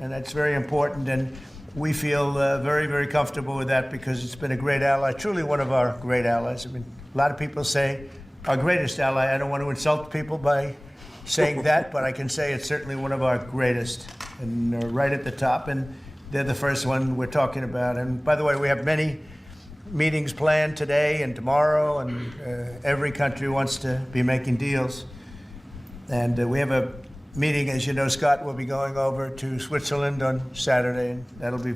and that's very important. And we feel very, very comfortable with that because it's been a great ally, truly one of our great allies. I mean, a lot of people say our greatest ally. I don't want to insult people by saying that, but I can say it's certainly one of our greatest, and right at the top. And they're the first one we're talking about. And by the way, we have many meetings planned today and tomorrow, and every country wants to be making deals. And we have a meeting, as you know, Scott will be going over to Switzerland on Saturday, and that'll be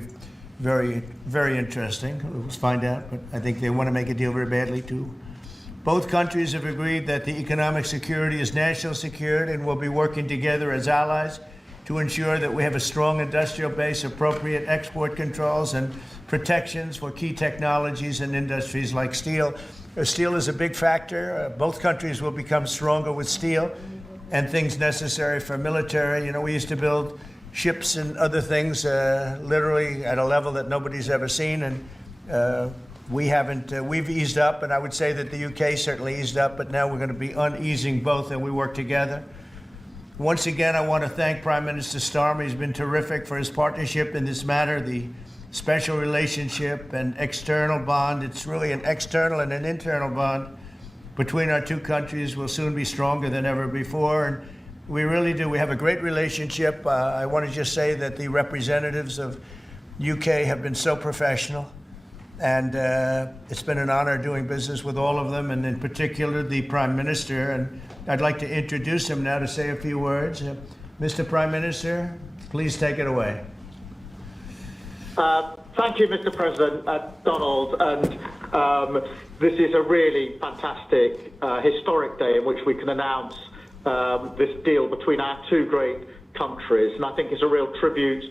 very, very interesting. We'll find out, but I think they want to make a deal very badly too. Both countries have agreed that the economic security is national security and will be working together as allies to ensure that we have a strong industrial base, appropriate export controls, and protections for key technologies and industries like steel. Steel is a big factor. Both countries will become stronger with steel and things necessary for military. You know, we used to build ships and other things literally at a level that nobody's ever seen, and we haven't. We've eased up, and I would say that the UK certainly eased up, but now we're going to be uneasing both, and we work together. Once again, I want to thank Prime Minister Starmer. He's been terrific for his partnership in this matter, the special relationship and external bond. It's really an external and an internal bond between our two countries will soon be stronger than ever before. And we really do. We have a great relationship. I want to just say that the representatives of UK have been so professional. And it's been an honor doing business with all of them, and in particular the Prime Minister. And I'd like to introduce him now to say a few words. Mr. Prime Minister, please take it away. Thank you, Mr. President, Donald. And this is a really fantastic, historic day in which we can announce this deal between our two great countries. And I think it's a real tribute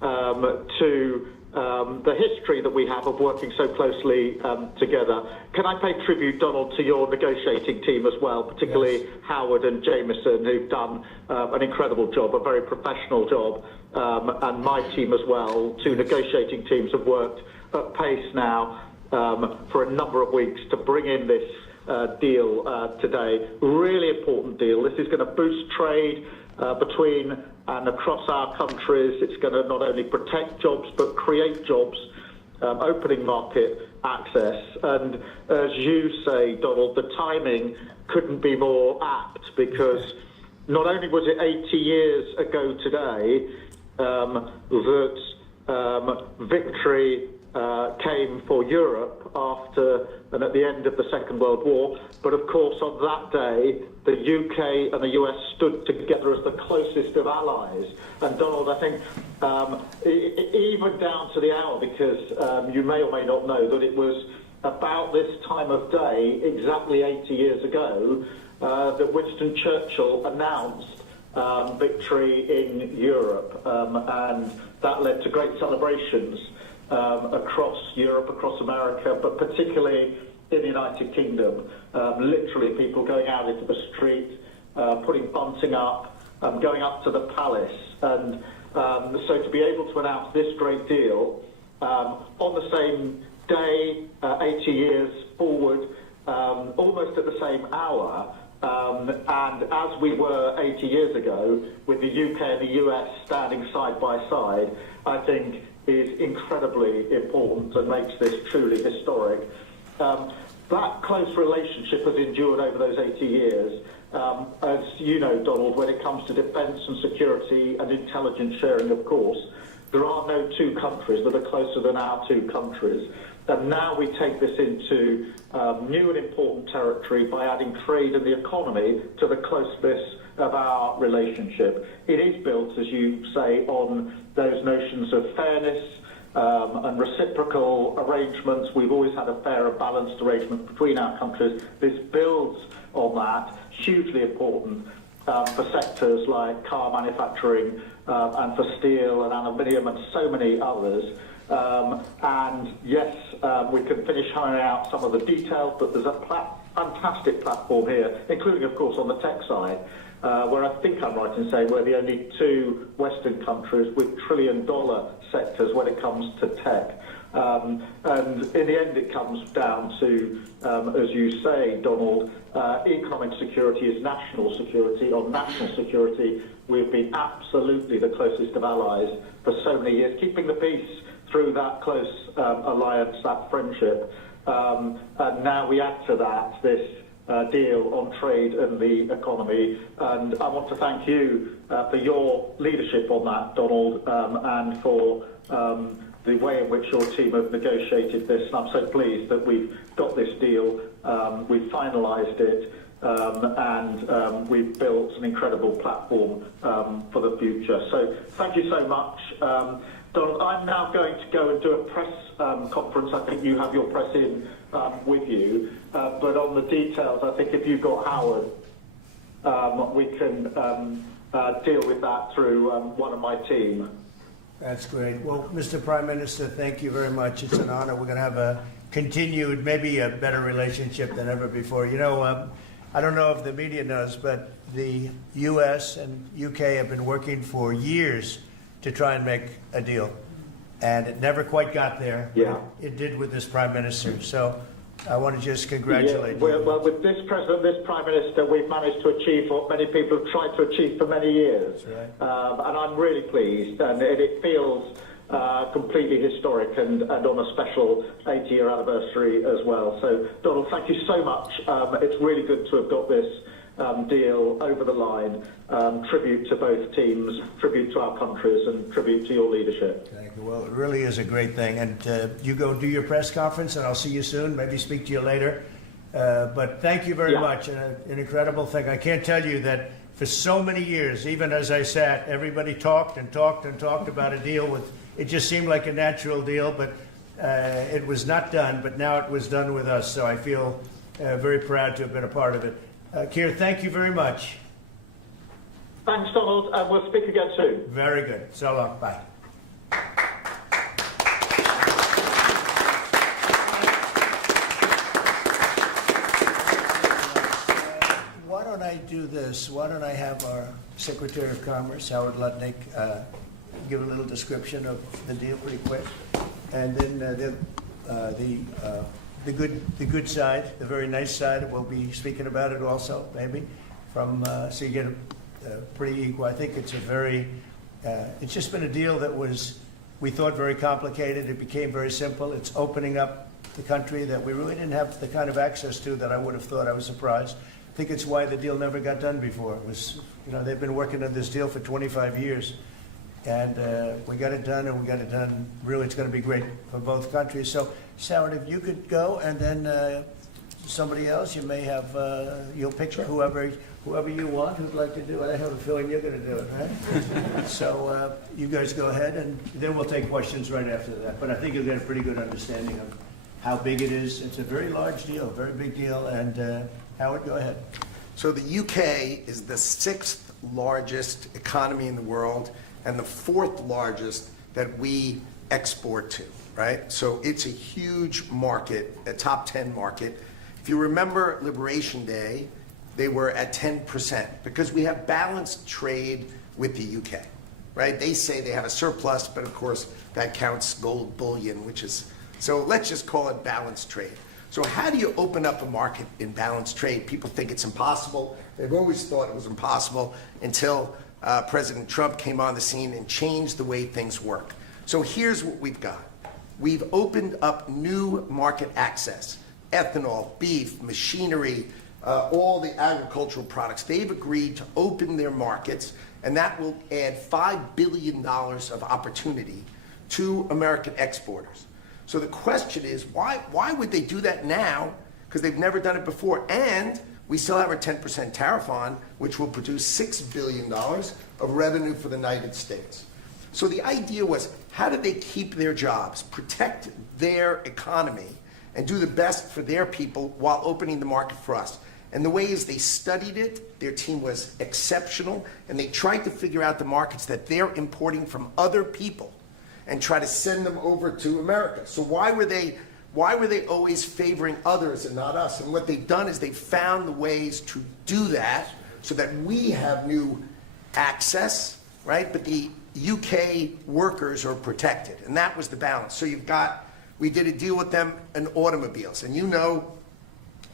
to the history that we have of working so closely together. Can I pay tribute, Donald, to your negotiating team as well, particularly yes. Howard and Jameson, who've done an incredible job, a very professional job, and my team as well. Two negotiating teams have worked at pace now for a number of weeks to bring in this deal today. Really important deal. This is going to boost trade between and across our countries. It's going to not only protect jobs but create jobs, opening market access. And as you say, Donald, the timing couldn't be more apt, because not only was it 80 years ago today that victory came for Europe after and at the end of the Second World War, but of course on that day the UK and the US stood together as the closest of allies. And Donald, I think even down to the hour, because you may or may not know that it was about this time of day, exactly 80 years ago, that Winston Churchill announced victory in Europe, and that led to great celebrations across Europe, across America, but particularly in the United Kingdom. Literally people going out into the street, putting bunting up, going up to the palace. And so to be able to announce this great deal on the same day, 80 years forward, almost at the same hour, and as we were 80 years ago, with the UK and the US standing side by side, I think is incredibly important and makes this truly historic. That close relationship has endured over those 80 years. As you know, Donald, when it comes to defence and security and intelligence sharing, of course, there are no two countries that are closer than our two countries. And now we take this into new and important territory by adding trade and the economy to the closeness of our relationship. It is built, as you say, on those notions of fairness and reciprocal arrangements. We've always had a fair and balanced arrangement between our countries. This builds on that, hugely important for sectors like car manufacturing and for steel and aluminium and so many others. And yes, we can finish ironing out some of the details, but there's a fantastic platform here, including, of course, on the tech side, where I think I'm right in saying we're the only two Western countries with trillion-dollar sectors when it comes to tech. And in the end, it comes down to, as you say, Donald, economic security is national security. On national security, we've been absolutely the closest of allies for so many years, keeping the peace through that close alliance, that friendship. And now we add to that this deal on trade and the economy. And I want to thank you for your leadership on that, Donald, and for the way in which your team have negotiated this. And I'm so pleased that we've got this deal, we've finalised it, and we've built an incredible platform for the future. So thank you so much. Donald, I'm now going to go and do a press conference. I think you have your press in with you. But on the details, I think if you've got Howard, we can deal with that through one of my team. That's great. Well, Mr. Prime Minister, thank you very much. It's an honor. We're going to have a continued, maybe a better relationship than ever before. You know, I don't know if the media knows, but the U.S. and U.K. have been working for years to try and make a deal. And it never quite got there. Yeah. It did with this Prime Minister. So I want to just congratulate you. Well, with this President, this Prime Minister, we've managed to achieve what many people have tried to achieve for many years. That's right. And I'm really pleased, and it feels completely historic and on a special 80-year anniversary as well. So, Donald, thank you so much. It's really good to have got this deal over the line. Tribute to both teams, tribute to our countries, and tribute to your leadership. Thank you. Well, it really is a great thing. And you go do your press conference, and I'll see you soon. Maybe speak to you later. But thank you very much. And an incredible thing. I can't tell you that for so many years, even as I sat, everybody talked and talked and talked about a deal with. It just seemed like a natural deal, but it was not done. But now it was done with us. So I feel very proud to have been a part of it. Keir, thank you very much. Thanks, Donald, and we'll speak again soon. Very good. So long. Bye. Why don't I do this? Why don't I have our Secretary of Commerce, Howard Lutnick, give a little description of the deal pretty quick, and then the good side, the very nice side, we'll be speaking about it also, maybe, from so you get a pretty equal. I think it's a very, it's just been a deal that was, we thought, very complicated. It became very simple. It's opening up the country that we really didn't have the kind of access to that I would have thought. I was surprised. I think it's why the deal never got done before. It was, you know, they've been working on this deal for 25 years. And we got it done, and we got it done. Really, it's going to be great for both countries. So, Howard, if you could go, and then somebody else, you may have, you'll pick whoever you want who'd like to do it. I have a feeling you're going to do it, right? So you guys go ahead, and then we'll take questions right after that. But I think you'll get a pretty good understanding of how big it is. It's a very large deal, very big deal. And Howard, go ahead. So the UK is the 6th largest economy in the world, and the 4th largest that we export to, right? So it's a huge market, a top 10 market. If you remember Liberation Day, they were at 10% because we have balanced trade with the UK, right? They say they have a surplus, but of course that counts gold bullion, which is, so let's just call it balanced trade. So how do you open up a market in balanced trade? People think it's impossible. They've always thought it was impossible until President Trump came on the scene and changed the way things work. So here's what we've got. We've opened up new market access, ethanol, beef, machinery, all the agricultural products. They've agreed to open their markets, and that will add $5 billion of opportunity to American exporters. So the question is, why would they do that now? Because they've never done it before. And we still have our 10% tariff on, which will produce $6 billion of revenue for the United States. So the idea was, how do they keep their jobs, protect their economy, and do the best for their people while opening the market for us? And the way is they studied it, their team was exceptional, and they tried to figure out the markets that they're importing from other people and try to send them over to America. So why were they always favoring others and not us? And what they've done is they've found the ways to do that so that we have new access, right? But the UK workers are protected, and that was the balance. So we did a deal with them in automobiles, and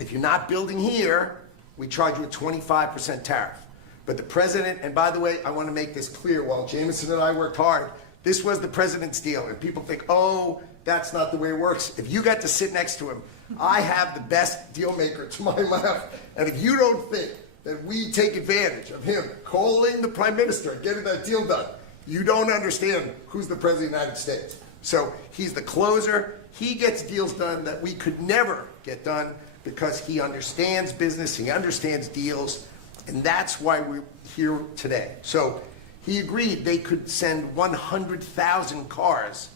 if you're not building here, we charge you a 25% tariff. But the president, and by the way, I want to make this clear, while Jameson and I worked hard, this was the president's deal, and people think, oh, that's not the way it works. If you got to sit next to him, I have the best deal maker to my left, and if you don't think that we take advantage of him calling the prime minister and getting that deal done, you don't understand who's the president of the United States. So he's the closer. He gets deals done that we could never get done because he understands business, he understands deals, and that's why we're here today. So he agreed they could send 100,000 cars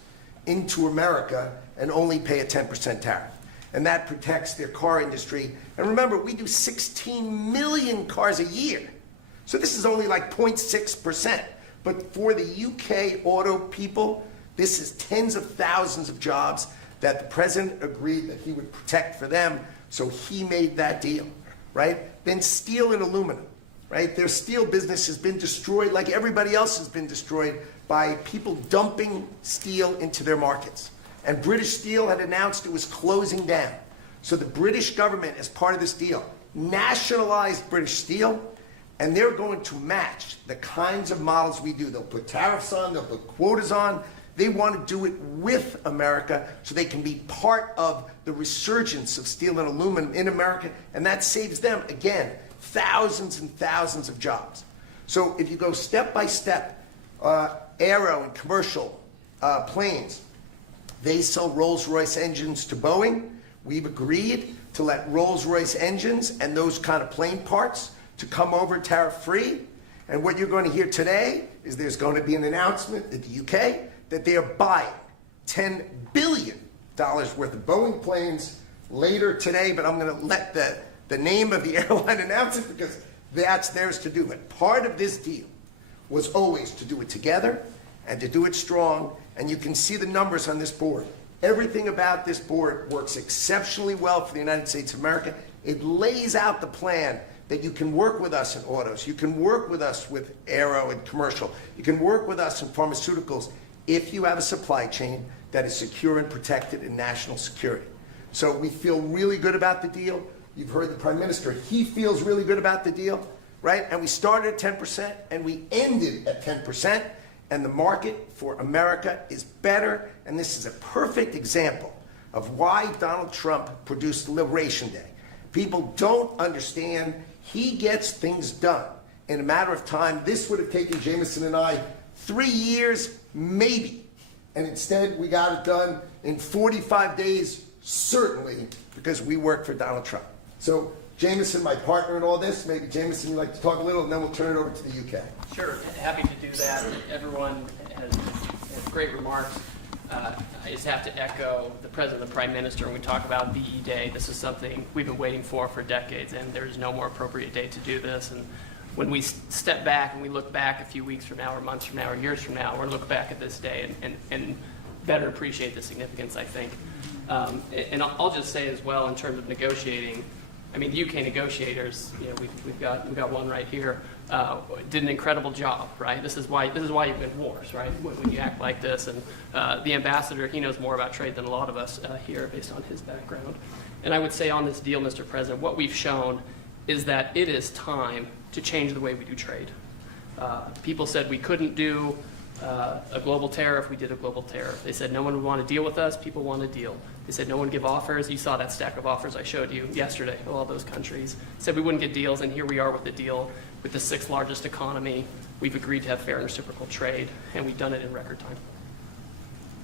into America and only pay a 10% tariff. And that protects their car industry. And remember, we do 16 million cars a year. So this is only like 0.6%. But for the UK auto people, this is tens of thousands of jobs that the president agreed that he would protect for them. So he made that deal, right? Then steel and aluminum, right? Their steel business has been destroyed like everybody else has been destroyed by people dumping steel into their markets. And British Steel had announced it was closing down. So the British government, as part of this deal, nationalized British Steel, and they're going to match the kinds of models we do. They'll put tariffs on, they'll put quotas on. They want to do it with America so they can be part of the resurgence of steel and aluminum in America, and that saves them, again, thousands and thousands of jobs. So if you go step by step, aero and commercial planes, they sell Rolls-Royce engines to Boeing. We've agreed to let Rolls-Royce engines and those kind of plane parts to come over tariff-free. And what you're going to hear today is there's going to be an announcement in the UK that they are buying $10 billion worth of Boeing planes later today, but I'm going to let the name of the airline announce it because that's theirs to do. But part of this deal was always to do it together and to do it strong, and you can see the numbers on this board. Everything about this board works exceptionally well for the United States of America. It lays out the plan that you can work with us in autos, you can work with us with aero and commercial, you can work with us in pharmaceuticals if you have a supply chain that is secure and protected in national security. So we feel really good about the deal. You've heard the Prime Minister, he feels really good about the deal, right? And we started at 10% and we ended at 10%, and the market for America is better, and this is a perfect example of why Donald Trump produced Liberation Day. People don't understand. He gets things done in a matter of time. This would have taken Jameson and I 3 years, maybe. And instead, we got it done in 45 days, certainly, because we worked for Donald Trump. So, Jameson, my partner in all this, maybe Jameson, you'd like to talk a little, and then we'll turn it over to the UK. Sure, happy to do that. Everyone has great remarks. I just have to echo the President and the Prime Minister when we talk about VE Day. This is something we've been waiting for decades, and there's no more appropriate day to do this. And when we step back and we look back a few weeks from now or months from now or years from now, we're going to look back at this day and better appreciate the significance, I think. And I'll just say as well, in terms of negotiating, I mean, the UK negotiators, you know, we've got one right here, did an incredible job, right? This is why you win wars, right? When you act like this, and the ambassador, he knows more about trade than a lot of us here, based on his background. And I would say on this deal, Mr. President, what we've shown is that it is time to change the way we do trade. People said we couldn't do a global tariff. We did a global tariff. They said no one would want to deal with us. People want to deal. They said no one give offers. You saw that stack of offers I showed you yesterday of all those countries. Said we wouldn't get deals, and here we are with the deal with the 6th largest economy. We've agreed to have fair and reciprocal trade, and we've done it in record time.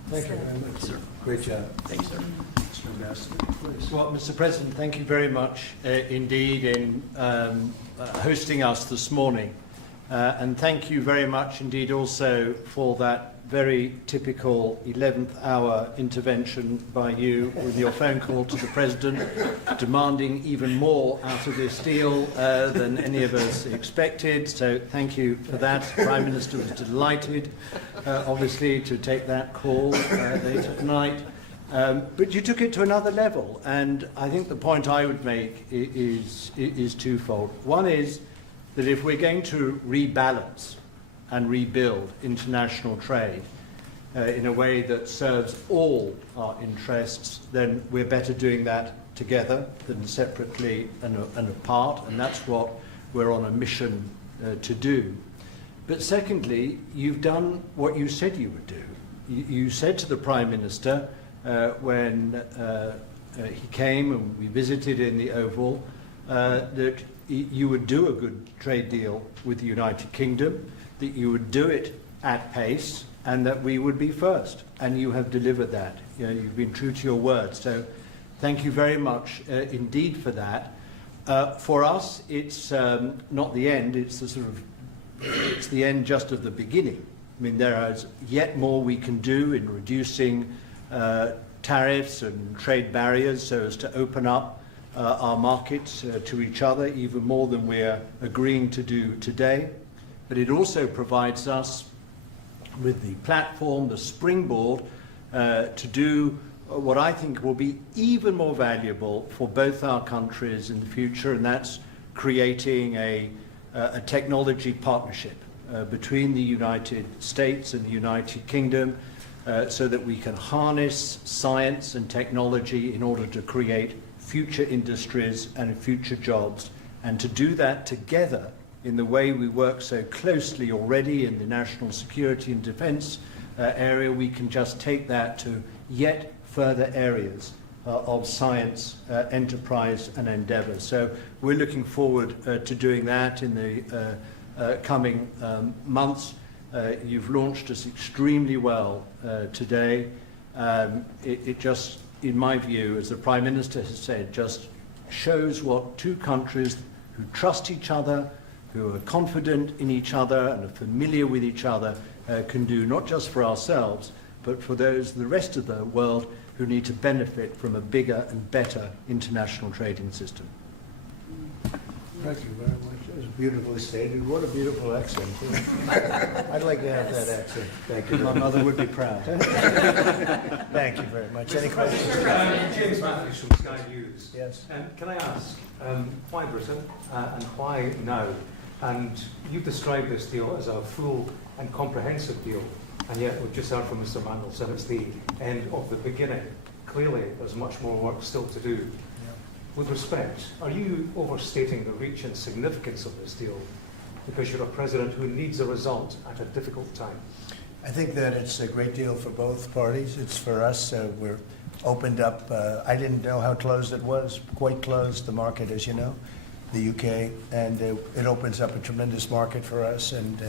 Thank you very much. Sir. Great job. Thank you, sir. Mr. Ambassador, please. Well, Mr. President, thank you very much indeed in hosting us this morning. And thank you very much indeed also for that very typical 11th hour intervention by you with your phone call to the President, demanding even more out of this deal than any of us expected. So thank you for that. The Prime Minister was delighted, obviously, to take that call late at night. But you took it to another level, and I think the point I would make is twofold. One is that if we're going to rebalance and rebuild international trade in a way that serves all our interests, then we're better doing that together than separately and apart, and that's what we're on a mission to do. But secondly, you've done what you said you would do. You said to the Prime Minister when he came and we visited in the Oval that you would do a good trade deal with the United Kingdom, that you would do it at pace, and that we would be first. And you have delivered that. You know, you've been true to your word. So thank you very much indeed for that. For us, it's not the end. It's it's the end just of the beginning. I mean, there is yet more we can do in reducing tariffs and trade barriers so as to open up our markets to each other even more than we're agreeing to do today. But it also provides us with the platform, the springboard, to do what I think will be even more valuable for both our countries in the future, and that's creating a technology partnership between the United States and the United Kingdom so that we can harness science and technology in order to create future industries and future jobs, and to do that together in the way we work so closely already in the national security and defence area. We can just take that to yet further areas of science, enterprise and endeavour. So we're looking forward to doing that in the coming months. You've launched us extremely well today. It just, in my view, as the Prime Minister has said, just shows what two countries who trust each other, who are confident in each other and are familiar with each other can do, not just for ourselves, but for the rest of the world who need to benefit from a bigger and better international trading system. Thank you very much. It was beautifully stated. What a beautiful accent, too. I'd like to have that accent. Thank you. My mother would be proud. Thank you very much. Any questions? James Matthews from Sky News. Yes. Can I ask, why Britain and why now? And you've described this deal as a full and comprehensive deal, and yet we've just heard from Mr. Mandelson it's the end of the beginning. Clearly, there's much more work still to do. With respect, are you overstating the reach and significance of this deal because you're a president who needs a result at a difficult time? I think that it's a great deal for both parties. It's for us. We're opened up. I didn't know how closed it was. Quite closed, the market, as you know, the UK. And it opens up a tremendous market for us. And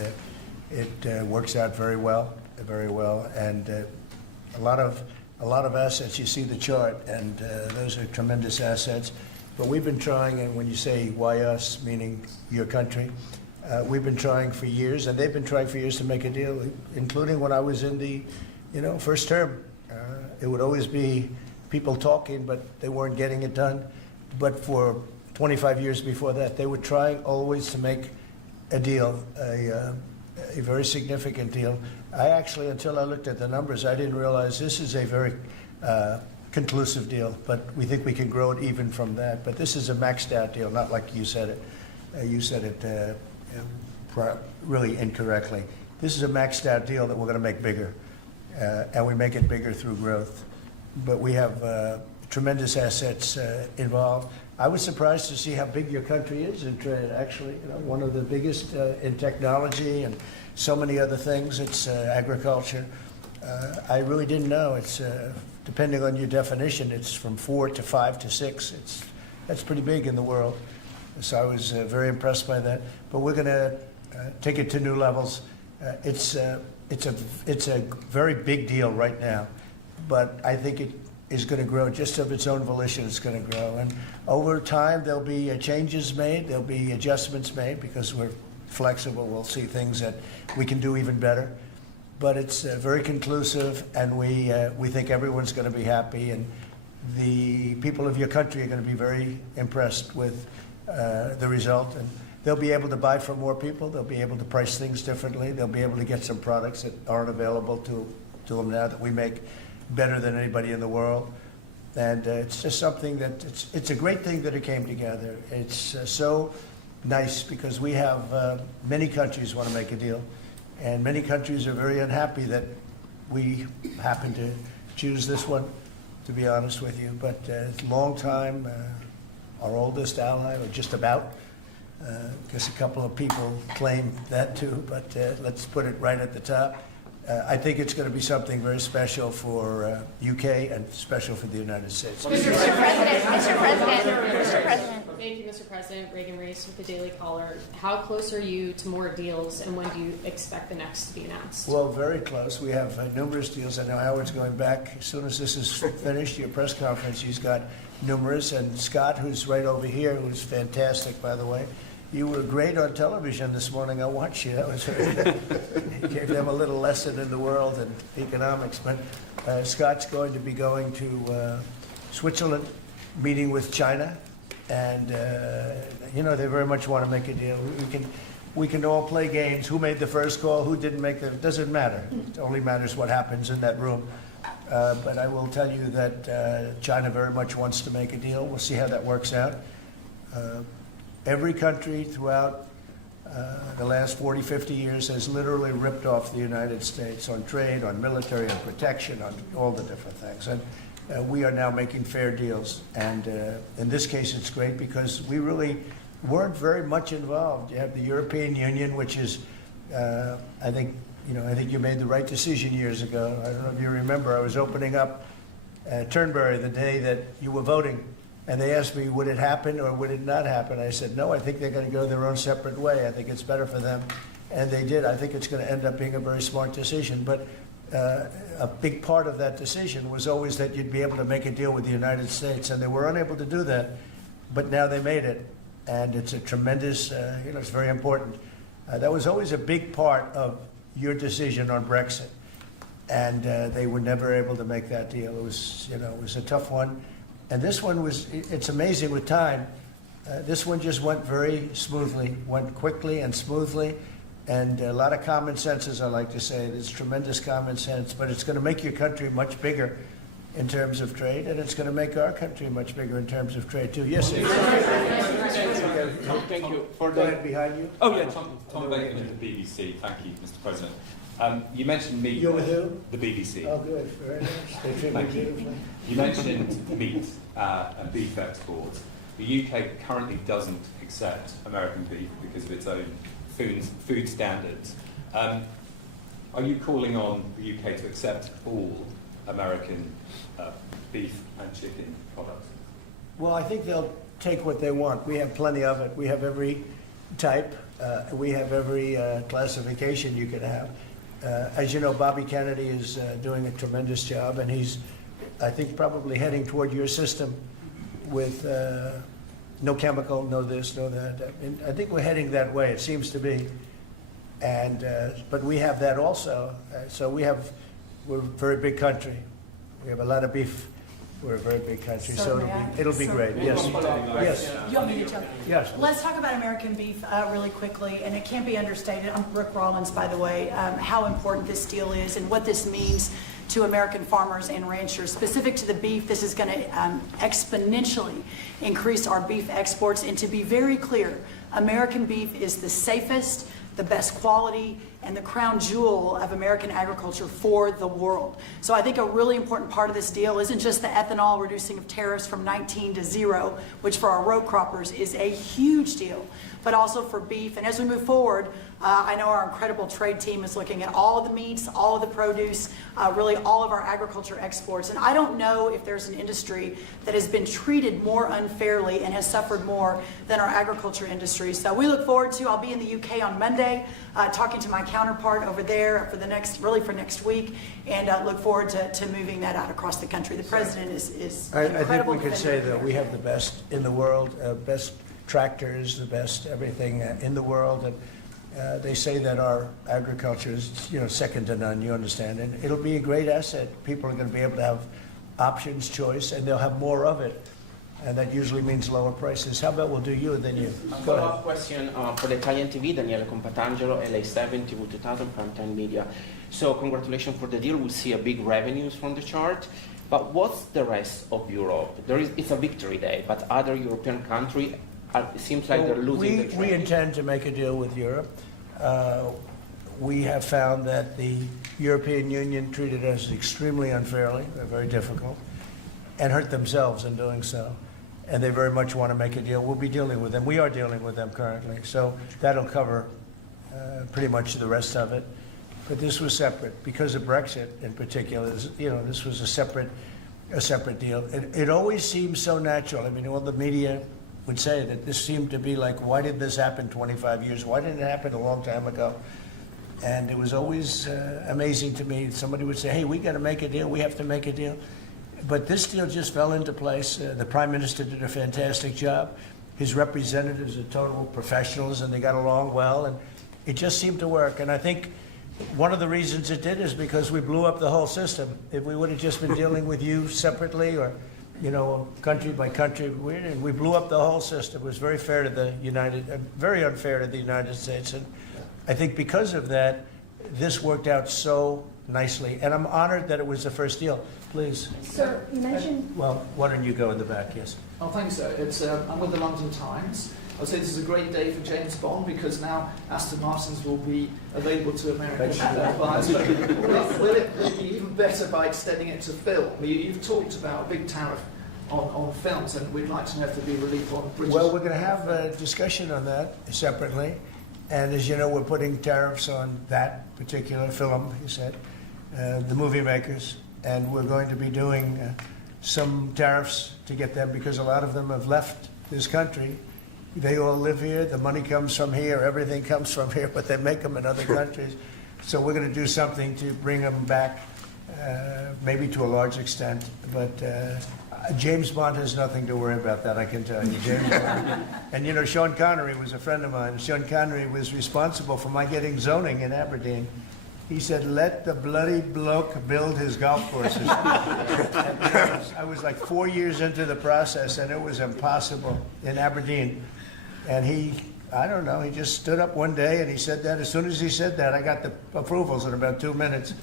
it works out very well, very well. And a lot of assets. You see the chart, and those are tremendous assets. But we've been trying, and when you say why us, meaning your country, we've been trying for years, and they've been trying for years to make a deal, including when I was in the, first term. It would always be people talking, but they weren't getting it done. But for 25 years before that, they were trying always to make a deal, a very significant deal. I actually, until I looked at the numbers, I didn't realize this is a very conclusive deal, but we think we can grow it even from that. But this is a maxed out deal, not like you said it. You said it really incorrectly. This is a maxed out deal that we're going to make bigger, and we make it bigger through growth. But we have tremendous assets involved. I was surprised to see how big your country is in trade, actually. One of the biggest in technology and so many other things. It's agriculture. I really didn't know. It's depending on your definition, it's from 4 to 5 to 6. That's pretty big in the world. So I was very impressed by that. But we're going to take it to new levels. It's a very big deal right now, but I think it is going to grow just of its own volition. It's going to grow, and over time there'll be changes made. There'll be adjustments made because we're flexible. We'll see things that we can do even better. But it's very conclusive, and we think everyone's going to be happy, and the people of your country are going to be very impressed with the result. And they'll be able to buy from more people. They'll be able to price things differently. They'll be able to get some products that aren't available to them now that we make better than anybody in the world. And it's just something that it's a great thing that it came together. It's so nice because we have many countries want to make a deal, and many countries are very unhappy that we happen to choose this one, to be honest with you. But it's a long time, our oldest ally, or just about. Because a couple of people claim that too, but let's put it right at the top. I think it's going to be something very special for UK and special for the United States. Mr. President. Thank you, Mr. President. Reagan Reese with the Daily Caller. How close are you to more deals, and when do you expect the next to be announced? Well, very close. We have numerous deals. I know Howard's going back. As soon as this is finished, your press conference, he's got numerous. And Scott, who's right over here, who's fantastic, by the way. You were great on television this morning. I watched you. That was very good. You gave them a little lesson in the world and economics. But Scott's going to be going to Switzerland, meeting with China. And, they very much want to make a deal. We can all play games. Who made the first call? Who didn't make the... It doesn't matter. It only matters what happens in that room. But I will tell you that China very much wants to make a deal. We'll see how that works out. Every country throughout the last 40, 50 years has literally ripped off the United States on trade, on military, on protection, on all the different things. And we are now making fair deals. And in this case, it's great because we really weren't very much involved. You have the European Union, which is, I think you made the right decision years ago. I don't know if you remember, I was opening up Turnberry the day that you were voting. And they asked me, would it happen or would it not happen? I said, no, I think they're going to go their own separate way. I think it's better for them. And they did. I think it's going to end up being a very smart decision. But a big part of that decision was always that you'd be able to make a deal with the United States. And they were unable to do that. But now they made it. And it's a tremendous, it's very important. That was always a big part of your decision on Brexit. And they were never able to make that deal. It was a tough one. And this one it's amazing with time. This one just went very smoothly, went quickly and smoothly, and a lot of common sense, as I like to say. There's tremendous common sense, but it's going to make your country much bigger in terms of trade, and it's going to make our country much bigger in terms of trade, too. Yes, sir. Thank you. Go ahead, behind you. Oh, yeah, Tom Bacon at the BBC. Thank you, Mr. President. You mentioned meat. You're with who? The BBC. Oh, good. Very nice. They treat me beautifully. You mentioned meat and beef exports. The UK currently doesn't accept American beef because of its own food standards. Are you calling on the UK to accept all American beef and chicken products? Well, I think they'll take what they want. We have plenty of it. We have every type. We have every classification you could have. As you know, Bobby Kennedy is doing a tremendous job, and he's, I think, probably heading toward your system with no chemical, no this, no that. And I think we're heading that way, it seems to be. And but we have that also. So we're a very big country. We have a lot of beef. We're a very big country, so it'll be great. Yes. Yes. You want me to jump? Yes. Let's talk about American beef really quickly, and it can't be understated. I'm Rick Rollins, by the way, how important this deal is and what this means to American farmers and ranchers. Specific to the beef, this is going to exponentially increase our beef exports. And to be very clear, American beef is the safest, the best quality, and the crown jewel of American agriculture for the world. So I think a really important part of this deal isn't just the ethanol reducing of tariffs from 19 to 0, which for our row croppers is a huge deal, but also for beef. And as we move forward, I know our incredible trade team is looking at all of the meats, all of the produce, really all of our agriculture exports. And I don't know if there's an industry that has been treated more unfairly and has suffered more than our agriculture industry. So we look forward to, I'll be in the UK on Monday, talking to my counterpart over there for next week, and look forward to moving that out across the country. The president is I incredible. think we could say defender. that we have the best in the world, best tractors, the best everything in the world. And they say that our agriculture is, second to none, you understand. And it'll be a great asset. People are going to be able to have options, choice, and they'll have more of it. And that usually means lower prices. How about we'll do you and then you? A Go follow-up ahead. question for the Italian TV, Daniele Compatangelo, LA7, TV 2000, Primetime Media. So congratulations for the deal. We'll see a big revenues from the chart. But what's the rest of Europe? It's a victory day, but other European countries It seems like they're losing the We trade. intend to make a deal with Europe. We have found that the European Union treated us extremely unfairly, very difficult, and hurt themselves in doing so. And they very much want to make a deal. We'll be dealing with them. We are dealing with them currently. So that'll cover pretty much the rest of it. But this was separate because of Brexit in particular. This was a separate deal. It always seems so natural. I mean, all the media would say that this seemed to be like, why did this happen 25 years? Why didn't it happen a long time ago? And it was always amazing to me. Somebody would say, hey, we got to make a deal. We have to make a deal. But this deal just fell into place. The Prime Minister did a fantastic job. His representatives are total professionals, and they got along well. And it just seemed to work. And I think one of the reasons it did is because we blew up the whole system. If we would have just been dealing with you separately or, country by country, we blew up the whole system. It was very fair to very unfair to the United States. And I think because of that, this worked out so nicely. And I'm honored that it was the first deal. Please. Sir, you mentioned... Well, why don't you go in the back, yes. Oh, thanks, sir. I'm with the London Times. I would say this is a great day for James Bond because now Aston Martins will be available to American buyers. Will it be even better by extending it to film? You've talked about a big tariff on films, and we'd like to know if there'll be relief on British... Well, we're going to have a discussion on that separately. And as you know, we're putting tariffs on that particular film, you said, the movie makers. And we're going to be doing some tariffs to get them because a lot of them have left this country. They all live here. The money comes from here. Everything comes from here, but they make them in other countries. So we're going to do something to bring them back, maybe to a large extent. But James Bond has nothing to worry about that, I can tell you. James Bond. And Sean Connery was a friend of mine. Sean Connery was responsible for my getting zoning in Aberdeen. He said, let the bloody bloke build his golf courses. I was like 4 years into the process, and it was impossible in Aberdeen. And he just stood up one day and he said that. As soon as he said that, I got the approvals in about 2 minutes.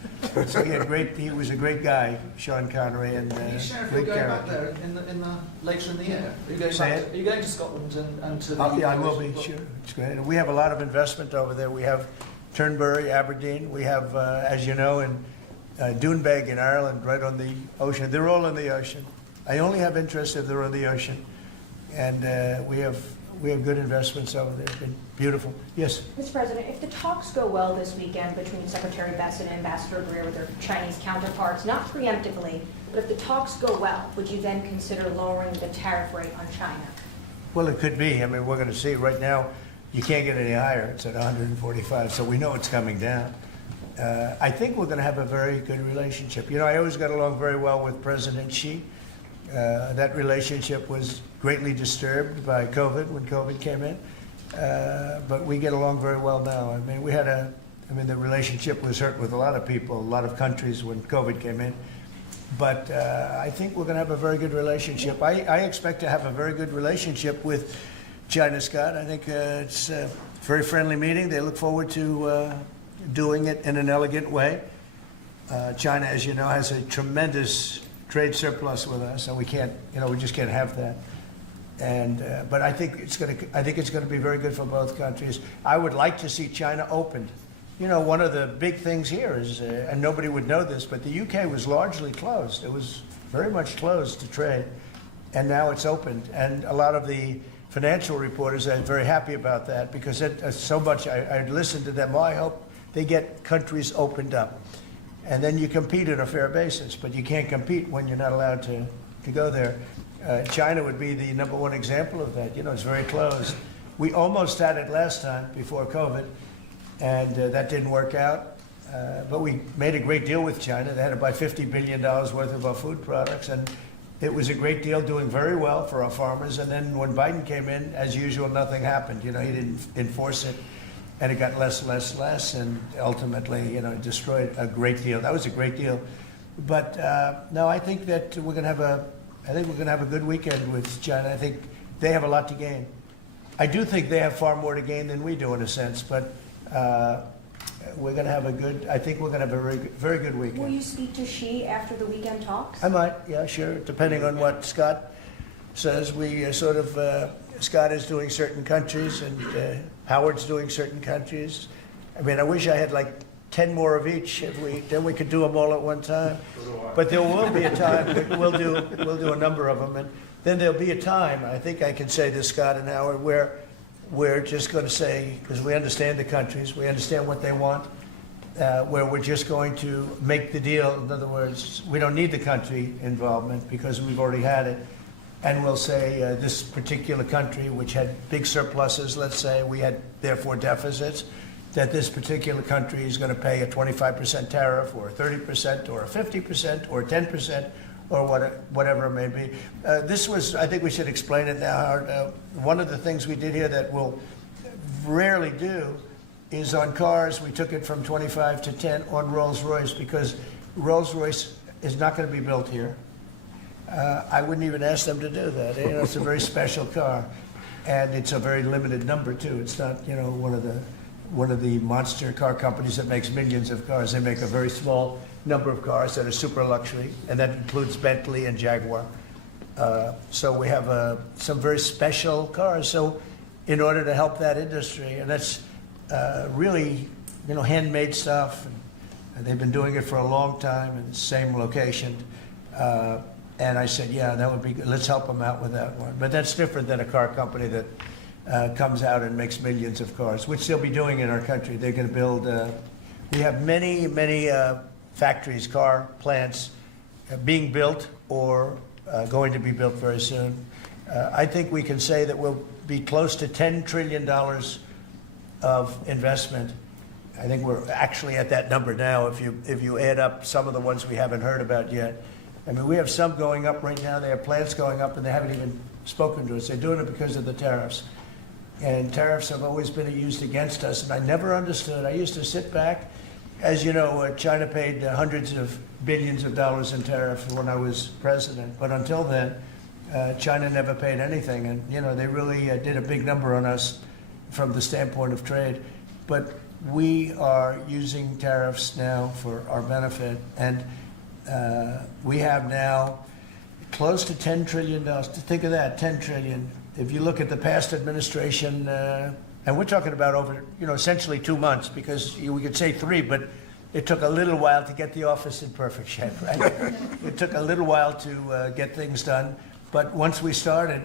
So he was a great guy, Sean Connery, and Are you sure if great you're going back character. there later in the year? Are you going Say back it? Are you going to Scotland and to the... Yeah, I will be, sure. It's great. And we have a lot of investment over there. We have Turnberry, Aberdeen. We have, as you know, in Doonbeg in Ireland, right on the ocean. They're all in the ocean. I only have interest if they're on the ocean. And we have good investments over there. It's been beautiful. Yes? Mr. President, if the talks go well this weekend between Secretary Bessent and Ambassador Greer with their Chinese counterparts, not preemptively, but if the talks go well, would you then consider lowering the tariff rate on China? Well, it could be. I mean, we're going to see. Right now, you can't get any higher. It's at 145, so we know it's coming down. I think we're going to have a very good relationship. I always got along very well with President Xi. That relationship was greatly disturbed by COVID when COVID came in, but we get along very well now. I mean, the relationship was hurt with a lot of people, a lot of countries when COVID came in. But I think we're going to have a very good relationship. I expect to have a very good relationship with China, Scott. I think it's a very friendly meeting. They look forward to doing it in an elegant way. China, as you know, has a tremendous trade surplus with us, and we just can't have that. And but I think it's going to be very good for both countries. I would like to see China opened. One of the big things here is, and nobody would know this, but the UK was largely closed. It was very much closed to trade, and now it's opened. And a lot of the financial reporters are very happy about that because so much. I listened to them. Well, I hope they get countries opened up, and then you compete on a fair basis. But you can't compete when you're not allowed to go there. China would be the number one example of that. It's very closed. We almost had it last time before COVID. And that didn't work out. But we made a great deal with China. They had to buy $50 billion worth of our food products. And it was a great deal, doing very well for our farmers. And then when Biden came in, as usual, nothing happened. He didn't enforce it. And it got less. And ultimately, destroyed a great deal. That was a great deal. But no, I think that we're going to have a good weekend with China. I think they have a lot to gain. I do think they have far more to gain than we do in a sense. But we're going to have I think we're going to have a very, very good weekend. Will you speak to Xi after the weekend talks? I might, yeah, sure. Depending on what Scott says, we sort of Scott is doing certain countries, and Howard's doing certain countries. I mean, I wish I had like 10 more of each. Then we could do them all at one time. But there will be a time, we'll do a number of them, and then there'll be a time, I think I can say this, Scott and Howard, where we're just going to say, because we understand the countries, we understand what they want, where we're just going to make the deal. In other words, we don't need the country involvement because we've already had it. And we'll say this particular country, which had big surpluses, let's say, we had therefore deficits, that this particular country is going to pay a 25% tariff or a 30% or a 50% or 10% or whatever it may be. This was, I think we should explain it now, Howard. One of the things we did here that we'll rarely do is on cars, we took it from 25 to 10 on Rolls-Royce because Rolls-Royce is not going to be built here. I wouldn't even ask them to do that. You know, it's a very special car, and it's a very limited number too. It's not, you know, one of the monster car companies that makes millions of cars. They make a very small number of cars that are super luxury, and that includes Bentley and Jaguar. So we have some very special cars. So in order to help that industry, and that's really, you know, handmade stuff, and they've been doing it for a long time in the same location. And I said, yeah, that would be good. Let's help them out with that one. But that's different than a car company that comes out and makes millions of cars, which they'll be doing in our country. They're going to build, we have many, many factories, car plants being built or going to be built very soon. I think we can say that we'll be close to $10 trillion of investment. I think we're actually at that number now if you add up some of the ones we haven't heard about yet. I mean, we have some going up right now. They have plants going up, and they haven't even spoken to us. They're doing it because of the tariffs. And tariffs have always been used against us, and I never understood. I used to sit back. As you know, China paid hundreds of billions of dollars in tariffs when I was president. But until then, China never paid anything. And, you know, they really did a big number on us from the standpoint of trade. But we are using tariffs now for our benefit. And we have now close to $10 trillion. Think of that, $10 trillion. If you look at the past administration, and we're talking about over, you know, essentially 2 months, because we could say 3, but it took a little while to get the office in perfect shape, right? It took a little while to get things done. But once we started,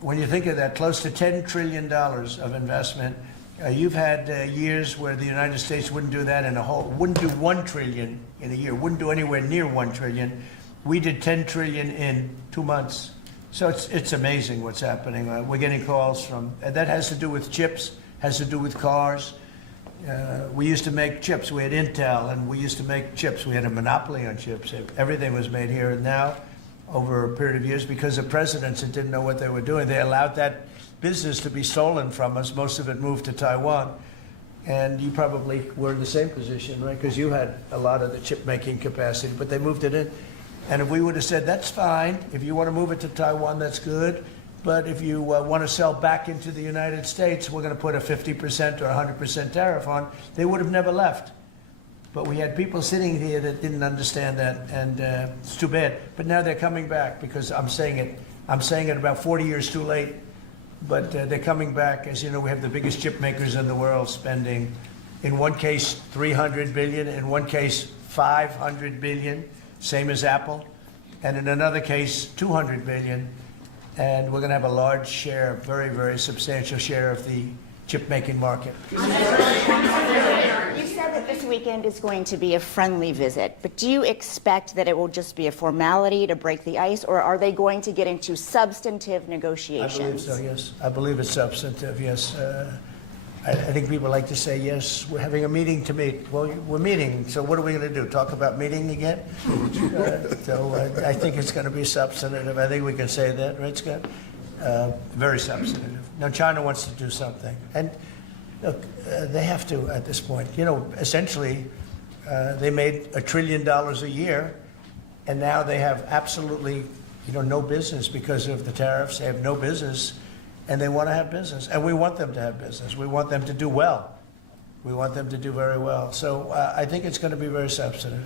when you think of that, close to $10 trillion of investment, you've had years where the United States wouldn't do that wouldn't do $1 trillion in a year, wouldn't do anywhere near $1 trillion. We did $10 trillion in 2 months. So it's amazing what's happening. We're getting calls from, and that has to do with chips, has to do with cars. We used to make chips. We had Intel, and we used to make chips. We had a monopoly on chips. Everything was made here. And now, over a period of years, because of presidents that didn't know what they were doing, they allowed that business to be stolen from us. Most of it moved to Taiwan. And you probably were in the same position, right? Because you had a lot of the chip-making capacity, but they moved it in. And if we would have said, that's fine, if you want to move it to Taiwan, that's good, but if you want to sell back into the United States, we're going to put a 50% or 100% tariff on, they would have never left. But we had people sitting here that didn't understand that, and it's too bad. But now they're coming back, because I'm saying it about 40 years too late, but they're coming back. As you know, we have the biggest chip makers in the world spending, in one case, $300 billion, in one case, $500 billion. Same as Apple, and in another case, $200 billion, and we're going to have a large share, very, very substantial share of the chip-making market. You said that this weekend is going to be a friendly visit, but do you expect that it will just be a formality to break the ice, or are they going to get into substantive negotiations? I believe so, yes. I believe it's substantive, yes. I think people like to say, yes, we're having a meeting to meet. Well, we're meeting, so what are we going to do, talk about meeting again? I think it's going to be substantive. I think we can say that, right, Scott? Very substantive. Now, China wants to do something. And look, they have to at this point. You know, essentially, they made $1 trillion a year, and now they have absolutely, you know, no business because of the tariffs. They have no business. And they want to have business, and we want them to have business. We want them to do well. We want them to do very well. So I think it's going to be very substantive.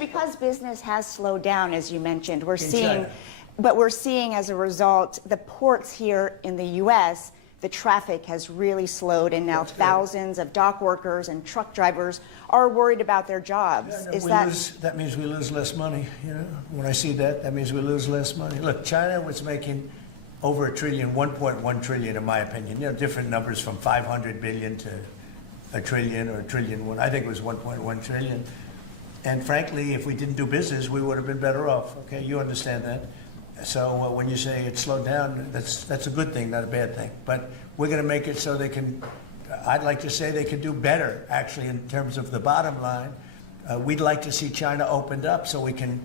Because business has slowed down, as you mentioned. We're seeing China. but we're seeing as a result, the ports here in the U.S., the traffic has really slowed, and now thousands of dock workers and truck drivers are worried about their jobs. That means we lose less money, you know? When I see that, that means we lose less money. Look, China was making over $1 trillion, 1.1 trillion in my opinion. You know, different numbers from 500 billion to $1 trillion or $1 trillion. I think it was 1.1 trillion. And frankly, if we didn't do business, we would have been better off. Okay, you understand that. So when you say it slowed down, that's a good thing, not a bad thing. But we're going to make it so they can, I'd like to say they can do better, actually, in terms of the bottom line. We'd like to see China opened up so we can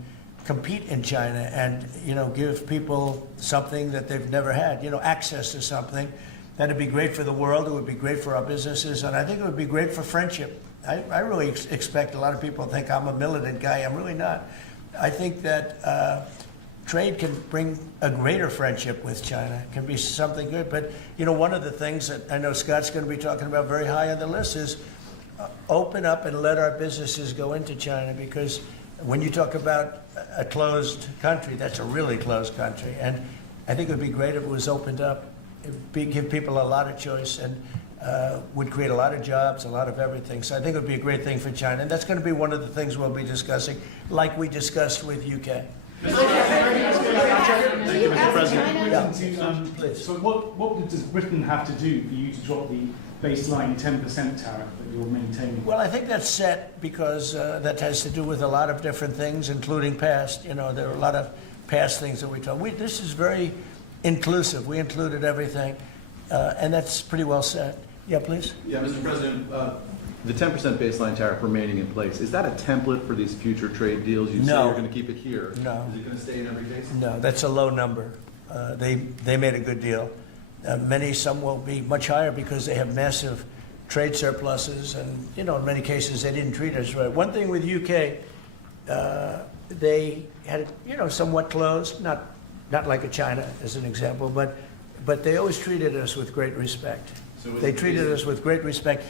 compete in China and, you know, give people something that they've never had, you know, access to something. That'd be great for the world. It would be great for our businesses. And I think it would be great for friendship. I really expect a lot of people think I'm a militant guy. I'm really not. I think that trade can bring a greater friendship with China. It can be something good. But, you know, one of the things that I know Scott's going to be talking about very high on the list is open up and let our businesses go into China, because when you talk about a closed country, that's a really closed country. And I think it would be great if it was opened up. Give people a lot of choice and would create a lot of jobs, a lot of everything. So I think it would be a great thing for China. And that's going to be one of the things we'll be discussing, like we discussed with UK. Thank you, Mr. President. Please. So what does Britain have to do for you to drop the baseline 10% tariff that you're maintaining? Well, I think that's set because that has to do with a lot of different things, including past. You know, there are a lot of past things that we talk. This is very inclusive. We included everything, and that's pretty well set. Yeah, please. Yeah, Mr. President, the 10% baseline tariff remaining in place, is that a template for these future trade deals? You say you're going to keep it here. No. Is it going to stay in every case? No, that's a low number. They made a good deal. Some will be much higher because they have massive trade surpluses, and you know, in many cases they didn't treat us right. One thing with UK, they had it, you know, somewhat closed, not like a China as an example, but they always treated us with great respect. So they treated us with great respect.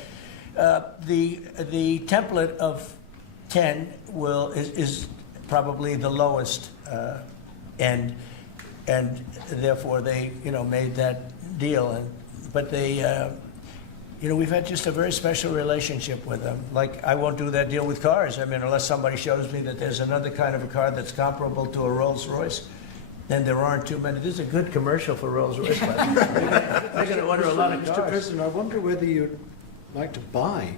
The template of 10 is probably the lowest end, and therefore they, you know, made that deal. But they, you know, we've had just a very special relationship with them. Like, I won't do that deal with cars. I mean, unless somebody shows me that there's another kind of a car that's comparable to a Rolls-Royce, then there aren't too many. This is a good commercial for Rolls-Royce. They're going to order a lot of cars. Mr. President, I wonder whether you'd like to buy.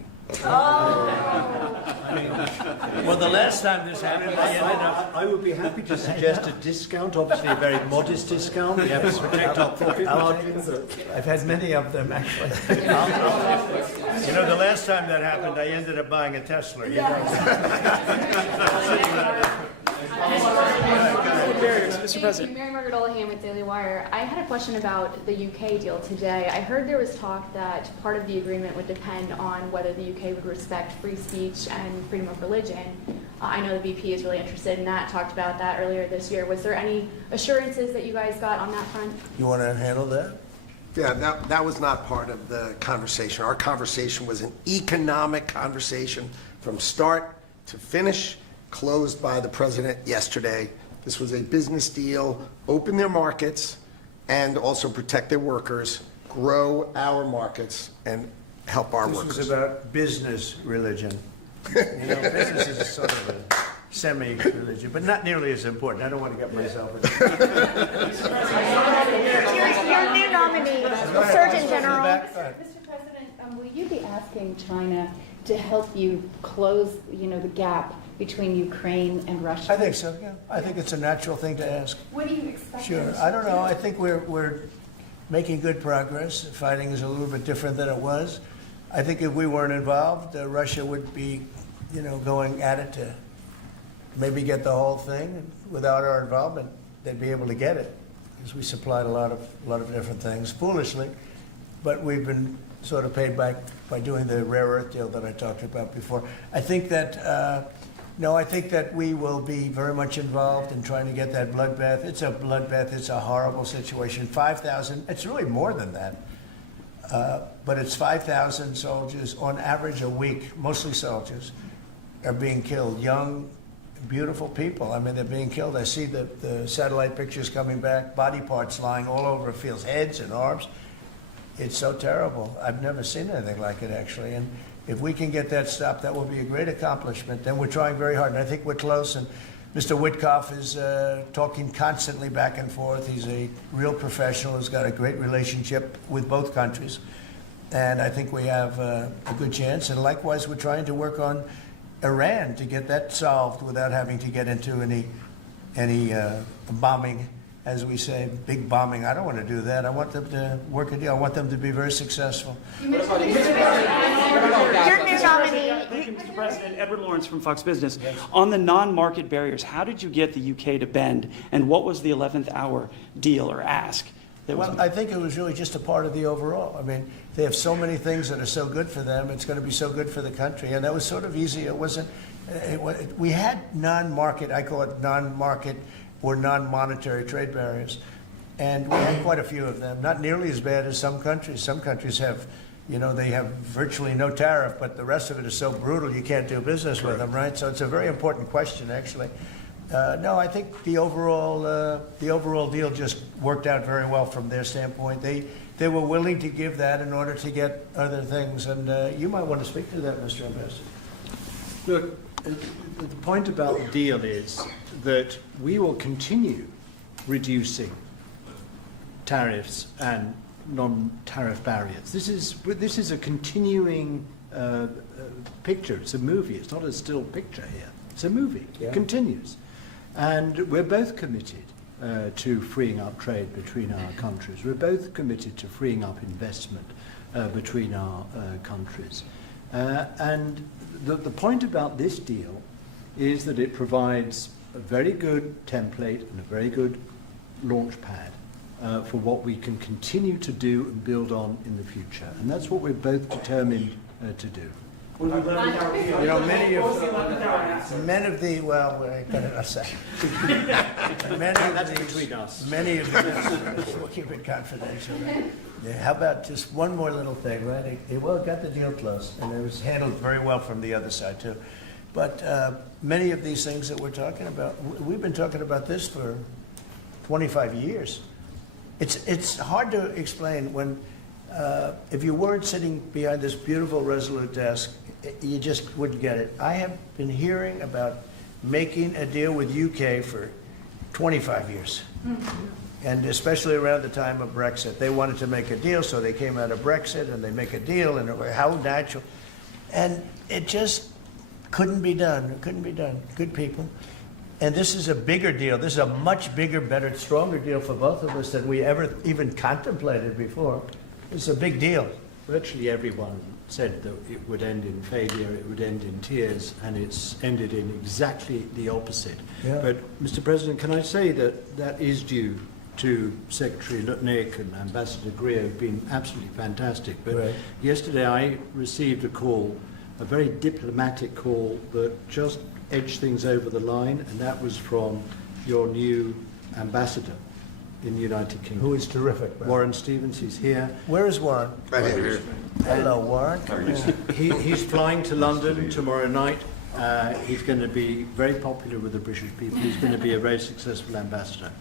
Well, the last time this happened, I ended up. I would be happy to suggest a discount, obviously a very modest discount. We have to protect our profit margins. I've had many of them, actually. You know, the last time that happened, I ended up buying a Tesla. You know? Mr. President. Mary Margaret Olahan with Daily Wire. I had a question about the UK deal today. I heard there was talk that part of the agreement would depend on whether the UK would respect free speech and freedom of religion. I know the VP is really interested in that, talked about that earlier this year. Was there any assurances that you guys got on that front? You want to handle that? Yeah, that was not part of the conversation. Our conversation was an economic conversation from start to finish, closed by the president yesterday. This was a business deal, open their markets, and also protect their workers, grow our markets, and help our workers. This was about business religion. You know, business is sort of a semi-religion, but not nearly as important. I don't want to get myself into Your new nominee, Surgeon General. Mr. President, will you be asking China to help you close, you know, the gap between Ukraine and Russia? I think so, yeah. I think it's a natural thing to ask. What do you expect? Sure. I don't know. I think we're making good progress. Fighting is a little bit different than it was. I think if we weren't involved, Russia would be, you know, going at it to maybe get the whole thing. And without our involvement, they'd be able to get it, because we supplied a lot of different things, foolishly. But we've been sort of paid back by doing the rare earth deal that I talked about before. I think that I think that we will be very much involved in trying to get that bloodbath. It's a bloodbath. It's a horrible situation. 5,000. It's really more than that. But it's 5,000 soldiers on average a week, mostly soldiers, are being killed. Young beautiful people. I mean, they're being killed. I see the satellite pictures coming back, body parts lying all over fields, heads and arms. It's so terrible. I've never seen anything like it, actually. And if we can get that stopped, that will be a great accomplishment. And we're trying very hard, and I think we're close. And Mr. Witkoff is talking constantly back and forth. He's a real professional who's got a great relationship with both countries. And I think we have a good chance. And likewise, we're trying to work on Iran to get that solved without having to get into any bombing, as we say, big bombing. I don't want to do that. I want them to work a deal. I want them to be very successful. Your new nominee. Thank you, Mr. President. Edward Lawrence from Fox Business. On the non-market barriers, how did you get the UK to bend, and what was the 11th hour deal or ask? Well, I think it was really just a part of the overall. I mean, they have so many things that are so good for them. It's going to be so good for the country. And that was sort of easy. It wasn't, we had non-market, I call it non-market or non-monetary trade barriers. And we had quite a few of them. Not nearly as bad as some countries. Some countries have, you know, they have virtually no tariff, but the rest of it is so brutal you can't do business with them, right? So it's a very important question, actually. No, I think the overall deal just worked out very well from their standpoint. They were willing to give that in order to get other things, and you might want to speak to that, Mr. Ambassador. Look, the point about the deal is that we will continue reducing tariffs and non-tariff barriers. This is a continuing picture. It's a movie. It's not a still picture here. It's a movie. Yeah. It continues. And we're both committed to freeing up trade between our countries. We're both committed to freeing up investment between our countries. And the point about this deal is that it provides a very good template and a very good launch pad for what we can continue to do and build on in the future. And that's what we're both determined to do. You know, many of the, well, many of the, we'll keep it confidential. Yeah, how about just one more little thing, right? It got the deal closed, and it was handled very well from the other side, too. But many of these things that we're talking about, we've been talking about this for 25 years. It's hard to explain when, if you weren't sitting behind this beautiful Resolute desk, you just wouldn't get it. I have been hearing about making a deal with UK for 25 years. And especially around the time of Brexit. They wanted to make a deal, so they came out of Brexit and they make a deal, and how natural. And it just couldn't be done. It couldn't be done. Good people. And this is a bigger deal. This is a much bigger, better, stronger deal for both of us than we ever even contemplated before. It's a big deal. Virtually everyone said that it would end in failure, it would end in tears, and it's ended in exactly the opposite. Yeah. But, Mr. President, can I say that that is due to Secretary Lutnick and Ambassador Greer, who've been absolutely fantastic. But right. Yesterday I received a call, a very diplomatic call that just edged things over the line, and that was from your new ambassador in the United Kingdom. Who is terrific. Brad. Warren Stevens, he's here. Where is Warren? Right here. Hello, Warren. He's flying to London tomorrow night. He's going to be very popular with the British people. He's going to be a very successful ambassador.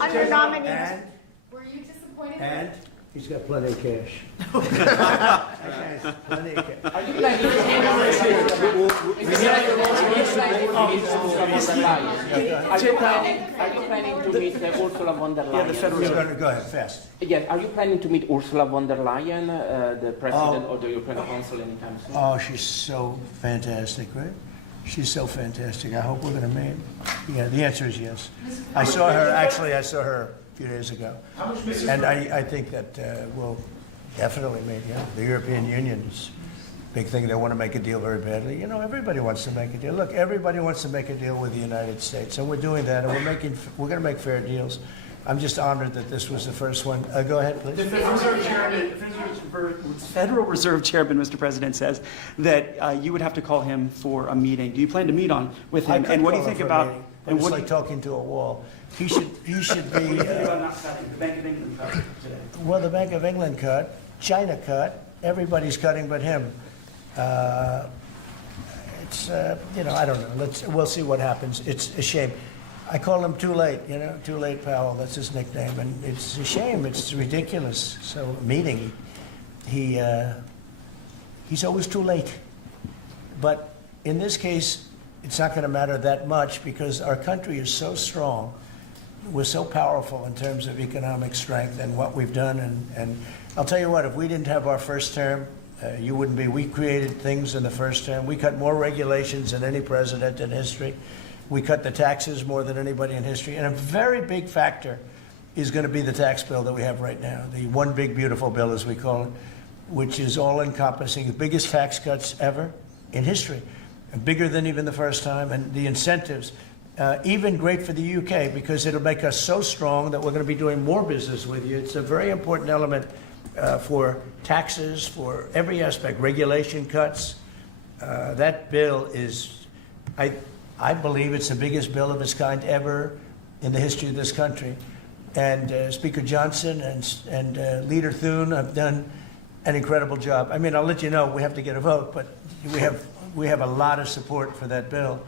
Under nominee. Were you disappointed? And he's got plenty of cash. Plenty of cash. Are you planning to meet Ursula von der Leyen? Yeah, the federal. Go ahead, fast. Yes, are you planning to meet Ursula von der Leyen, the president of the European Council, anytime soon? Oh, she's so fantastic, right? She's so fantastic. I hope we're going to meet. Yeah, the answer is yes. I saw her a few days ago. And I think that we'll definitely meet, yeah. The European Union is a big thing. They want to make a deal very badly. You know, everybody wants to make a deal. Look, everybody wants to make a deal with the United States. And we're doing that, and we're going to make fair deals. I'm just honored that this was the first one. Go ahead, please. The Federal Reserve Chairman, Mr. President, says that you would have to call him for a meeting. Do you plan to meet with him? And what do you think about? And it's like talking to a wall. He should be. The Bank of England cut today. Well, the Bank of England cut, China cut. Everybody's cutting but him. It's, you know, I don't know. We'll see what happens. It's a shame. I call him Too Late, you know, Too Late Powell. That's his nickname. And it's a shame. It's ridiculous. So, meeting, he's always too late. But in this case, it's not going to matter that much because our country is so strong. We're so powerful in terms of economic strength and what we've done. And I'll tell you what, if we didn't have our first term, you wouldn't be. We created things in the first term. We cut more regulations than any president in history. We cut the taxes more than anybody in history. And a very big factor is going to be the tax bill that we have right now, the one big beautiful bill, as we call it, which is all-encompassing, the biggest tax cuts ever in history, bigger than even the first time, and the incentives, even great for the UK because it'll make us so strong that we're going to be doing more business with you. It's a very important element for taxes, for every aspect, regulation cuts. That bill is, I believe it's the biggest bill of its kind ever in the history of this country. And Speaker Johnson and Leader Thune have done an incredible job. I mean, I'll let you know, we have to get a vote, but we have a lot of support for that bill.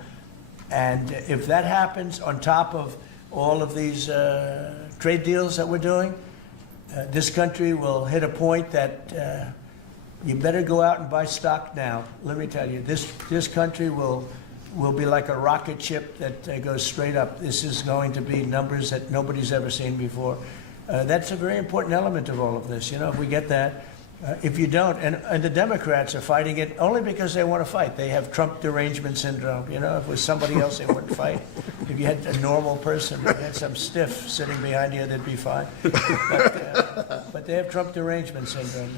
And if that happens on top of all of these trade deals that we're doing, this country will hit a point that you better go out and buy stock now. Let me tell you, this country will be like a rocket ship that goes straight up. This is going to be numbers that nobody's ever seen before. That's a very important element of all of this. You know, if we get that, if you don't, and the Democrats are fighting it only because they want to fight. They have Trump derangement syndrome. You know, if it was somebody else, they wouldn't fight. If you had a normal person, if you had some stiff sitting behind you, they'd be fine. But they have Trump derangement syndrome.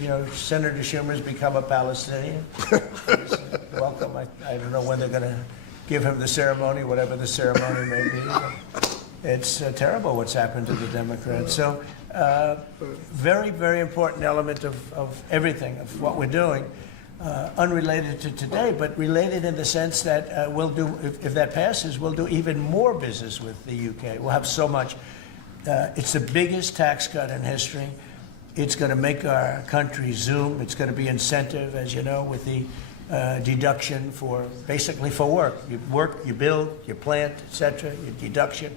You know, Senator Schumer's become a Palestinian. Welcome. I don't know when they're going to give him the ceremony, whatever the ceremony may be. It's terrible what's happened to the Democrats. So, very, very important element of everything, of what we're doing, unrelated to today, but related in the sense that we'll do, if that passes, we'll do even more business with the UK. We'll have so much. It's the biggest tax cut in history. It's going to make our country zoom. It's going to be incentive, as you know, with the deduction for, basically for work. You work, you build, you plant, etc., your deduction.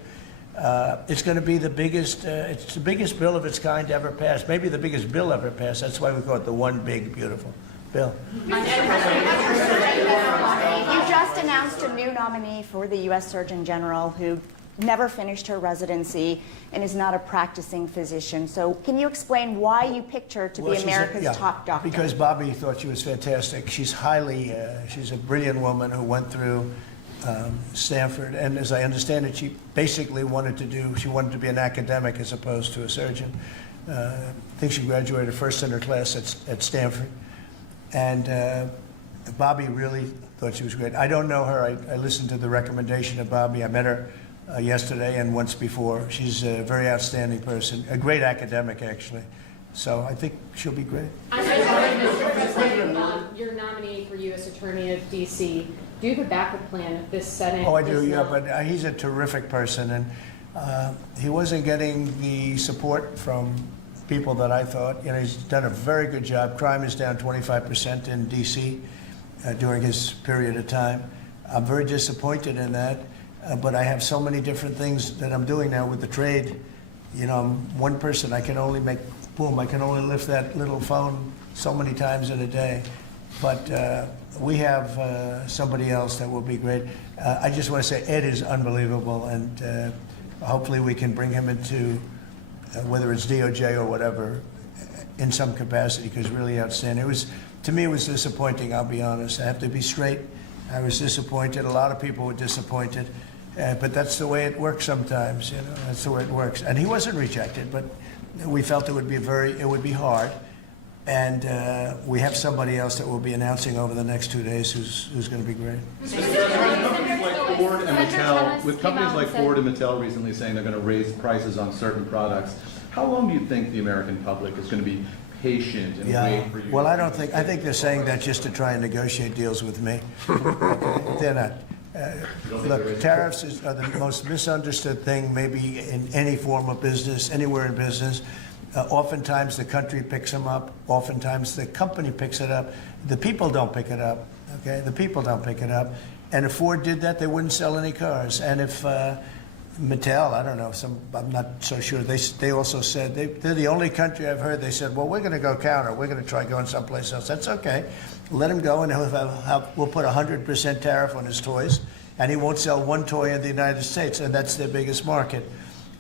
It's going to be the biggest, it's the biggest bill of its kind ever passed, maybe the biggest bill ever passed. That's why we call it the one big, beautiful bill. You just announced a new nominee for the U.S. Surgeon General who never finished her residency and is not a practicing physician. So can you explain why you picked her to be America's top doctor? Because Bobby thought she was fantastic. She's she's a brilliant woman who went through Stanford, and as I understand it, she basically wanted to be an academic as opposed to a surgeon. I think she graduated first in her class at Stanford, and Bobby really thought she was great. I don't know her. I listened to the recommendation of Bobby. I met her yesterday and once before. She's a very outstanding person, a great academic, actually. So I think she'll be great. Your nominee for U.S. Attorney of D.C., do you have a backup plan if this Senate? Oh, I do, yeah, but he's a terrific person, and he wasn't getting the support from people that I thought. You know, he's done a very good job. Crime is down 25% in D.C. During his period of time. I'm very disappointed in that, but I have so many different things that I'm doing now with the trade. You know, I'm one person. I can only make, boom, I can only lift that little phone so many times in a day. But we have somebody else that will be great. I just want to say Ed is unbelievable, and hopefully we can bring him into, whether it's DOJ or whatever, in some capacity, because really outstanding. To me, it was disappointing, I'll be honest. I have to be straight. I was disappointed. A lot of people were disappointed. But that's the way it works sometimes, you know. That's the way it works. And he wasn't rejected, but we felt it would be hard. And we have somebody else that we'll be announcing over the next 2 days who's going to be great. With companies like Ford and Mattel recently saying they're going to raise prices on certain products, how long do you think the American public is going to be patient and wait for you? Well, I think they're saying that just to try and negotiate deals with me. Okay? They're not. Look, tariffs are the most misunderstood thing maybe in any form of business, anywhere in business. Oftentimes the country picks them up. Oftentimes the company picks it up. The people don't pick it up. Okay, the people don't pick it up. And if Ford did that, they wouldn't sell any cars. And if Mattel, I don't know, I'm not so sure. They also said they're the only country I've heard. They said, well, we're going to go counter. We're going to try going someplace else. That's okay. Let him go, and we'll put 100% tariff on his toys, and he won't sell one toy in the United States, and that's their biggest market.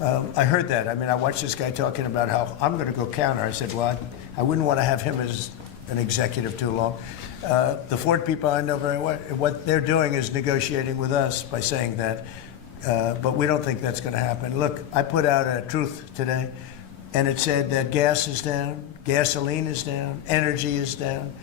I heard that. I mean, I watched this guy talking about how I'm going to go counter. I said, well, I wouldn't want to have him as an executive too long. The Ford people I know very well, what they're doing is negotiating with us by saying that. But we don't think that's going to happen. Look, I put out a truth today, and it said that gas is down, gasoline is down, energy is down,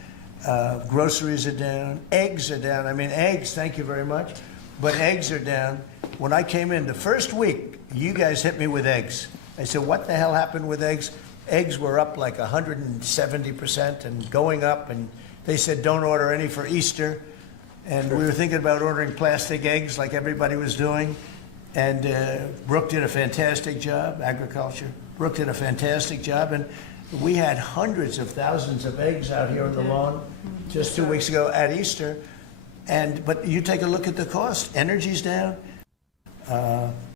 groceries are down, eggs are down. I mean, eggs, thank you very much, but eggs are down. When I came in the first week, you guys hit me with eggs. I said, what the hell happened with eggs? Eggs were up like 170% and going up, and they said don't order any for Easter. And we were thinking about ordering plastic eggs like everybody was doing. And Brooke did a fantastic job, agriculture. Brooke did a fantastic job. And we had hundreds of thousands of eggs out here on the lawn just 2 weeks ago at Easter. But you take a look at the cost. Energy's down.